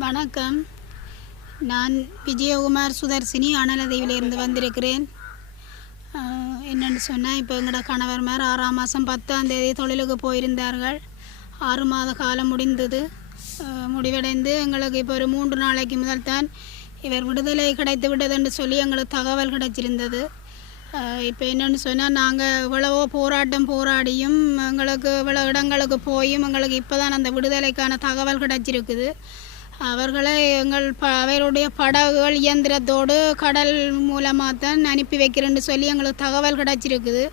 வணக்கம். நான் விஜயகுமார் சுதர்சினி அனலதீவிலிருந்து வந்திருக்கிறேன். என்னென்னு சொன்னால், இப்போ எங்களோட கணவர்மார் 6ஆம் மாதம் 10ஆம் தேதி தொழிலுக்கு போயிருந்தார்கள். 6 மாத காலம் முடிந்தது. முடிவடைந்து எங்களுக்கு இப்போ ஒரு 3 நாளைக்கு முதல் தான் இவர் விடுதலை கிடைத்து விட்டதுன்னு சொல்லி எங்களுக்கு தகவல் கிடைச்சிருந்தது. இப்போ என்னென்னு சொன்னால், நாங்கள் இவ்வளவோ போராடியும் எங்களுக்கு இவ்வளோ இடங்களுக்கு போயும் எங்களுக்கு இப்போ தான் அந்த விடுதலைக்கான தகவல் கிடைச்சிருக்குது. அவர்களை அவருடைய படகுகள் இயந்திரத்தோடு கடல் மூலமாக தான் அனுப்பி வைக்கிறேன்னு சொல்லி எங்களுக்கு தகவல் கிடச்சிருக்குது.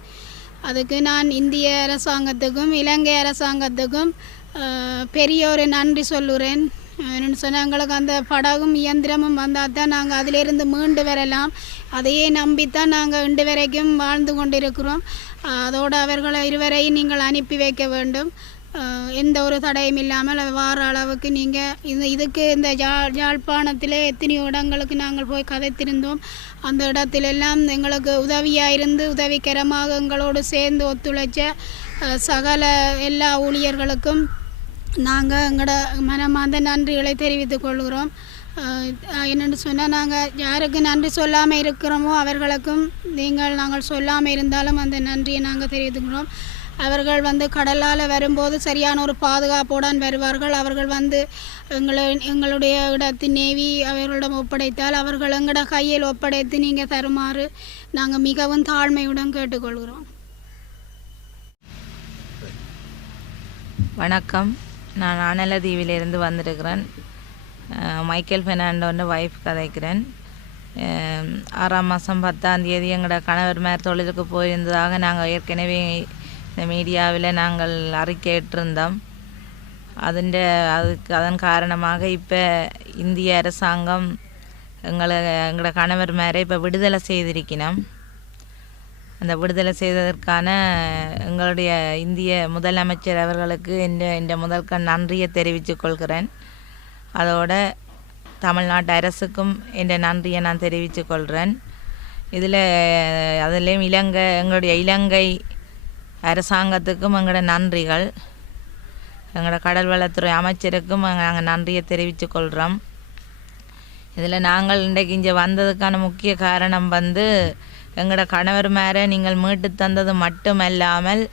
அதுக்கு நான் இந்திய அரசாங்கத்துக்கும் இலங்கை அரசாங்கத்துக்கும் பெரிய ஒரு நன்றி சொல்லுறேன். என்னென்னு சொன்னால், எங்களுக்கு அந்த படகும் இயந்திரமும் வந்தால் தான் நாங்கள் அதிலிருந்து மீண்டு வரலாம். அதையே நம்பித்தான் நாங்கள் இன்று வரைக்கும் வாழ்ந்து கொண்டிருக்கிறோம். அதோடு அவர்களை இருவரையும் நீங்கள் அனுப்பி வைக்க வேண்டும். எந்த ஒரு தடையும் இல்லாமல் வார அளவுக்கு நீங்கள் இதுக்கு இந்த யாழ்ப்பாணத்தில் எத்தனையோ இடங்களுக்கு நாங்கள் போய் கதைத்திருந்தோம். அந்த இடத்திலெல்லாம் எங்களுக்கு உதவியாக இருந்து உதவிகரமாக எங்களோடு சேர்ந்து ஒத்துழைச்ச சகல எல்லா ஊழியர்களுக்கும் நாங்கள் எங்களோட மனமார்ந்த நன்றிகளை தெரிவித்துக் கொள்கிறோம். என்னென்னு சொன்னால், நாங்கள் யாருக்கு நன்றி சொல்லாமல் இருக்கிறோமோ அவர்களுக்கும் நாங்கள் சொல்லாமல் இருந்தாலும் அந்த நன்றியை நாங்கள் தெரிவித்துக்கிறோம். அவர்கள் கடலால் வரும்போது சரியான ஒரு பாதுகாப்புடன் வருவார்கள். அவர்கள் எங்களுடைய இடத்தின் நேவி அவர்களிடம் ஒப்படைத்தால் அவர்கள் எங்களோட கையில் ஒப்படைத்து நீங்கள் தருமாறு நாங்கள் மிகவும் தாழ்மையுடன் கேட்டுக்கொள்கிறோம். வணக்கம். நான் அனலதீவிலிருந்து வந்திருக்கிறேன். மைக்கேல் பெர்னாண்டோட வைஃப் கதைக்கிறேன். 6ஆம் மாதம் 10ஆம் தேதி எங்களோட கணவர்மார் தொழிலுக்கு போயிருந்ததாக நாங்கள் ஏற்கனவே இந்த மீடியாவில் நாங்கள் அறிக்கையிட்டிருந்தோம். அதன் காரணமாக இப்போ இந்திய அரசாங்கம் எங்களோட கணவர்மாரை இப்போ விடுதலை செய்திருக்கணும். அந்த விடுதலை செய்ததற்கான எங்களுடைய இந்திய முதலமைச்சர் அவர்களுக்கு இந்த முதல்க நன்றியை தெரிவித்துக் கொள்கிறேன். அதோட தமிழ்நாட்டு அரசுக்கும் இந்த நன்றியை நான் தெரிவித்துக் கொள்கிறேன். அதுலேயும் எங்களுடைய இலங்கை அரசாங்கத்துக்கும் எங்களோட நன்றிகள். எங்களோட கடல் வளத்துறை அமைச்சருக்கும் நாங்கள் நன்றியை தெரிவித்துக் கொள்கிறோம். இதில் நாங்கள் இன்றைக்கு இங்கே வந்ததுக்கான முக்கிய காரணம் எங்களோட கணவர்மாரை நீங்கள் மீட்டு தந்தது மட்டுமல்லாமல்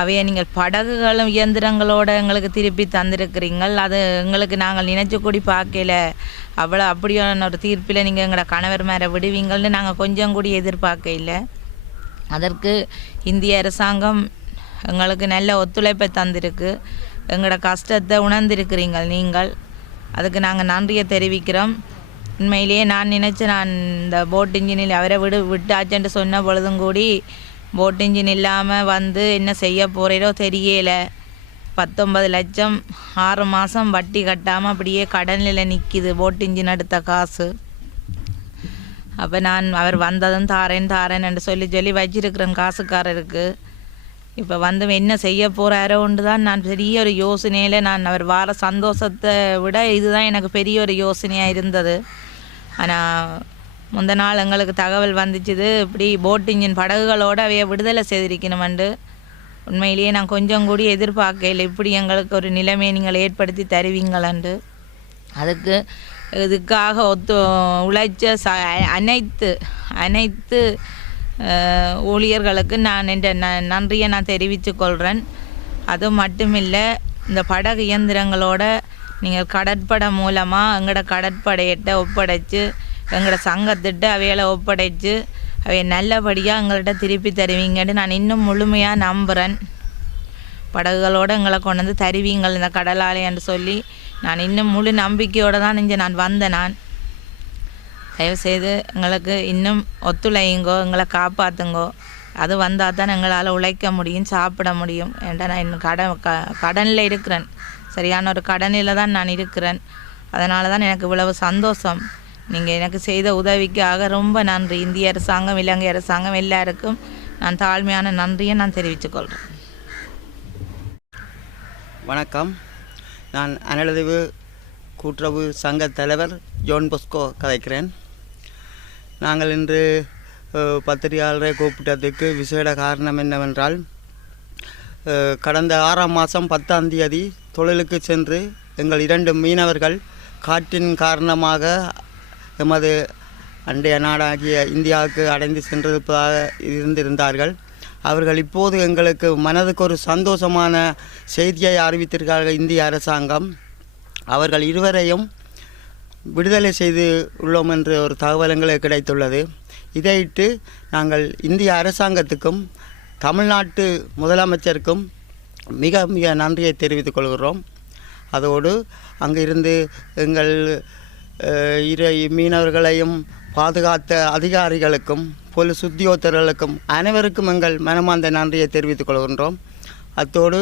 அவையை நீங்கள் படகுகளும் இயந்திரங்களோடு எங்களுக்கு திருப்பி தந்திருக்கிறீங்கள். அது எங்களுக்கு நாங்கள் நினைச்சு கூடி பார்க்கல. அப்படியான ஒரு தீர்ப்பில் நீங்கள் எங்களோட கணவர்மாரை விடுவீங்கள்னு நாங்கள் கொஞ்சம் கூடி எதிர்பார்க்க இல்லை. அதற்கு இந்திய அரசாங்கம் எங்களுக்கு நல்ல ஒத்துழைப்பை தந்திருக்கு. எங்களோட கஷ்டத்தை உணர்ந்திருக்கிறீங்கள் நீங்கள். அதுக்கு நாங்கள் நன்றியை தெரிவிக்கிறோம். உண்மையிலேயே நான் இந்த போட் இன்ஜினில் அவரை விட்டாச்சுன்ட்டு சொன்ன பொழுதும் கூடி போட் இன்ஜின் இல்லாமல் என்ன செய்ய போகிறீரோ தெரியலை. 19 லட்சம் 6 மாதம் வட்டி கட்டாமல் அப்படியே கடனில் நிற்கிது போட் இன்ஜின் எடுத்த காசு. அப்போ நான் அவர் வந்ததும் தாரேன் என்று சொல்லி வச்சிருக்கிறேன் காசுக்காரருக்கு. இப்போ என்ன செய்ய போகிறாரோன்னு தான் நான் பெரிய ஒரு யோசனையில் அவர் வார சந்தோஷத்தை விட இதுதான் எனக்கு பெரிய ஒரு யோசனையாக இருந்தது. ஆனால் முந்த நாள் எங்களுக்கு தகவல் வந்துச்சுது, இப்படி போட் இன்ஜின் படகுகளோடு அவைய விடுதலை செய்திருக்கணுமெண்டு. உண்மையிலேயே நான் கொஞ்சம் கூடி எதிர்பார்க்கல இப்படி எங்களுக்கு ஒரு நிலைமையை நீங்கள் ஏற்படுத்தி தருவீங்களண்டு. இதுக்காக உழைச்ச அனைத்து ஊழியர்களுக்கு நான் நன்றியை நான் தெரிவித்து கொள்கிறேன். அது மட்டுமில்லை, இந்த படகு இயந்திரங்களோட நீங்கள் கடற்படை மூலமாக எங்களோட கடற்படையிட்ட ஒப்படைச்சு எங்களோட சங்கத்திட்ட அவைகளை ஒப்படைச்சு அவை நல்லபடியாக எங்கள்கிட்ட திருப்பி தருவீங்கன்னு நான் இன்னும் முழுமையாக நம்புகிறேன். படகுகளோடு எங்களை கொண்டு வந்து தருவீங்கள் இந்த கடலாலைன்னு சொல்லி நான் இன்னும் முழு நம்பிக்கையோடு தான் நான் வந்தேன். தயவுசெய்து எங்களுக்கு இன்னும் ஒத்துழையுங்கோ, எங்களை காப்பாற்றுங்கோ. அது வந்தால் தான் எங்களால் உழைக்க முடியும், சாப்பிட முடியும். ஏன்டா நான் இன்னும் கடனில் இருக்கிறேன். சரியான ஒரு கடனில் தான் நான் இருக்கிறேன். அதனால தான் எனக்கு இவ்வளவு சந்தோஷம். நீங்கள் எனக்கு செய்த உதவிக்காக ரொம்ப நன்றி. இந்திய அரசாங்கம், இலங்கை அரசாங்கம் எல்லாருக்கும் நான் தாழ்மையான நன்றியை நான் தெரிவித்துக்கொள்கிறேன். வணக்கம். நான் அனலதீவு கூட்டுறவு சங்க தலைவர் ஜோன் பொஸ்கோ கதைக்கிறேன். நாங்கள் இன்று பத்திரிகையாளரை கூப்பிட்டதுக்கு விசேட காரணம் என்னவென்றால், கடந்த 6ஆம் மாதம் 10ஆம் தேதி தொழிலுக்கு சென்று எங்கள் 2 மீனவர்கள் காற்றின் காரணமாக எமது அண்டைய நாடாகிய இந்தியாவுக்கு அடைந்து சென்றிருப்பதாக இருந்திருந்தார்கள். அவர்கள் இப்போது எங்களுக்கு மனதுக்கு ஒரு சந்தோஷமான செய்தியை அறிவித்திருக்கிறார்கள். இந்திய அரசாங்கம் அவர்கள் இருவரையும் விடுதலை செய்து உள்ளோம் என்று ஒரு தகவல் எங்களுக்கு கிடைத்துள்ளது. இதையிட்டு நாங்கள் இந்திய அரசாங்கத்துக்கும் தமிழ்நாட்டு முதலமைச்சருக்கும் மிக மிக நன்றியை தெரிவித்துக் கொள்கிறோம். அதோடு அங்கிருந்து எங்கள் மீனவர்களையும் பாதுகாத்த அதிகாரிகளுக்கும் போலீஸ் உத்தியோகத்தர்களுக்கும் அனைவருக்கும் எங்கள் மனமார்ந்த நன்றியை தெரிவித்துக் கொள்கின்றோம். அத்தோடு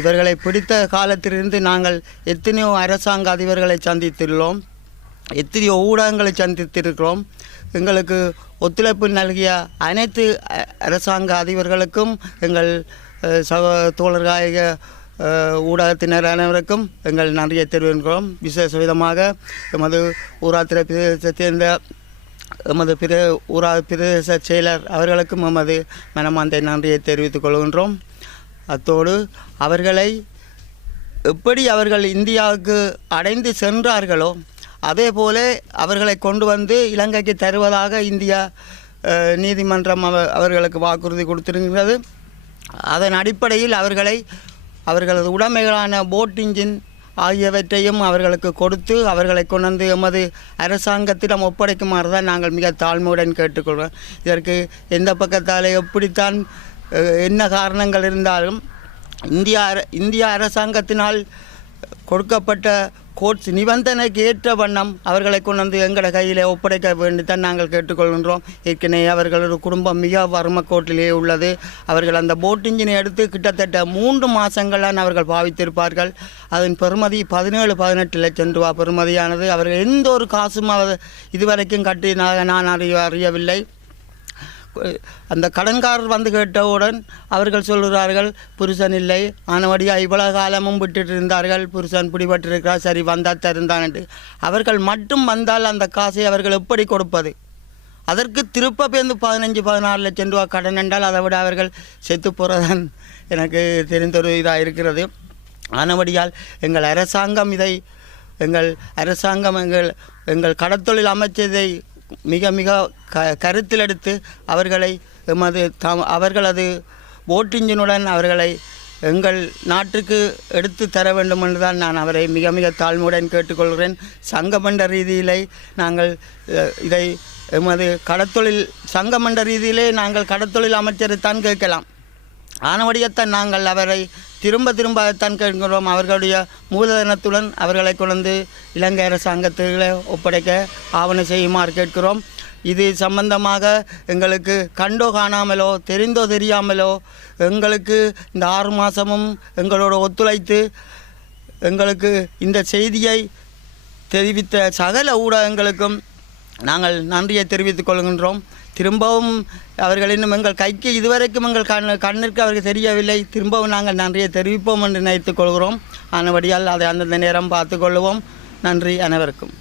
இவர்களை பிடித்த காலத்திலிருந்து நாங்கள் எத்தனையோ அரசாங்க அதிபர்களை சந்தித்துள்ளோம், எத்தனையோ ஊடகங்களை சந்தித்திருக்கிறோம். எங்களுக்கு ஒத்துழைப்பு நல்கிய அனைத்து அரசாங்க அதிபர்களுக்கும் எங்கள் தோழர்களாகிய ஊடகத்தினர் அனைவருக்கும் எங்கள் நன்றியை தெரிவிக்கிறோம். விசேஷ விதமாக எமது ஊராட்சி பிரதேசத்தை சேர்ந்த எமது பிரதேச செயலர் அவர்களுக்கும் எமது மனமார்ந்த நன்றியை தெரிவித்துக் கொள்கின்றோம். அத்தோடு அவர்களை எப்படி அவர்கள் இந்தியாவுக்கு அடைந்து சென்றார்களோ அதே போல அவர்களை கொண்டு வந்து இலங்கைக்கு தருவதாக இந்தியா நீதிமன்றம் அவர்களுக்கு வாக்குறுதி கொடுத்திருக்கிறது. அதன் அடிப்படையில் அவர்களது உடைமைகளான போட் இன்ஜின் ஆகியவற்றையும் அவர்களுக்கு கொடுத்து அவர்களை கொண்டு எமது அரசாங்கத்திடம் ஒப்படைக்குமாறு தான் நாங்கள் மிக தாழ்மையுடன் கேட்டுக்கொள்கிறோம். இதற்கு எந்த பக்கத்தால் எப்படித்தான் என்ன காரணங்கள் இருந்தாலும் இந்திய அரசாங்கத்தினால் கொடுக்கப்பட்ட கோர்ட்ஸ் நிபந்தனைக்கு ஏற்ற வண்ணம் அவர்களை கொண்டு எங்களோட கையில் ஒப்படைக்க வேண்டித்தான் நாங்கள் கேட்டுக்கொள்கின்றோம். ஏற்கனவே அவர்களது குடும்பம் மிக வறும கோட்டிலேயே உள்ளது. அவர்கள் அந்த போட் இன்ஜினை எடுத்து கிட்டத்தட்ட 3 மாதங்களான் அவர்கள் பாவித்திருப்பார்கள். அதன் பெறுமதி 17-18 லட்சம் ரூபா பெறுமதியானது. அவர்கள் எந்த ஒரு காசும் இதுவரைக்கும் கட்டினாக நான் அறியவில்லை. அந்த கடன்காரர் வந்து கேட்டவுடன் அவர்கள் சொல்கிறார்கள் புருஷன் இல்லை, ஆனவடியாக இவ்வளவு காலமும் விட்டுட்டு இருந்தார்கள், புருஷன் பிடிபட்டிருக்கிறார், சரி வந்தால் தருந்தான் என்று. அவர்கள் மட்டும் வந்தால் அந்த காசை அவர்கள் எப்படி கொடுப்பது? அதற்கு திருப்ப பேர்ந்து 15-16 லட்சம் ரூபா கடன் என்றால் அதை விட அவர்கள் செத்து போகிறதான் எனக்கு தெரிந்தொரு இதாக இருக்கிறது. ஆனவடியால் எங்கள் அரசாங்கம் எங்கள் கடத்தொழில் அமைச்சதை மிக மிக கருத்தில் எடுத்து அவர்களது போட் இன்ஜினுடன் அவர்களை எங்கள் நாட்டுக்கு எடுத்து தர வேண்டும் என்று தான் நான் அவரை மிக மிக தாழ்மையுடன் கேட்டுக்கொள்கிறேன். சங்கமன்ற ரீதியிலே நாங்கள் இதை எமது சங்கமன்ற ரீதியிலே நாங்கள் கடத்தொழில் அமைச்சரைத்தான் கேட்கலாம். ஆனவடியத்தான் நாங்கள் அவரை திரும்பத்தான் கேட்கிறோம். அவர்களுடைய மூலதனத்துடன் அவர்களை கொண்டு இலங்கை அரசாங்கத்தில் ஒப்படைக்க ஆவணம் செய்யுமாறு கேட்கிறோம். இது சம்பந்தமாக எங்களுக்கு கண்டோ காணாமலோ தெரிந்தோ தெரியாமலோ எங்களுக்கு இந்த 6 மாதமும் எங்களோட ஒத்துழைத்து எங்களுக்கு இந்த செய்தியை தெரிவித்த சகல ஊடகங்களுக்கும் நாங்கள் நன்றியை தெரிவித்துக் கொள்கின்றோம். திரும்பவும் அவர்கள் இன்னும் எங்கள் கைக்கு இதுவரைக்கும் எங்கள் கண்ணிற்கு அவருக்கு தெரியவில்லை. திரும்பவும் நாங்கள் நன்றியை தெரிவிப்போம் என்று நினைத்துக் கொள்கிறோம். ஆனபடியால் அதை அந்தந்த நேரம் பார்த்து கொள்வோம். நன்றி அனைவருக்கும்.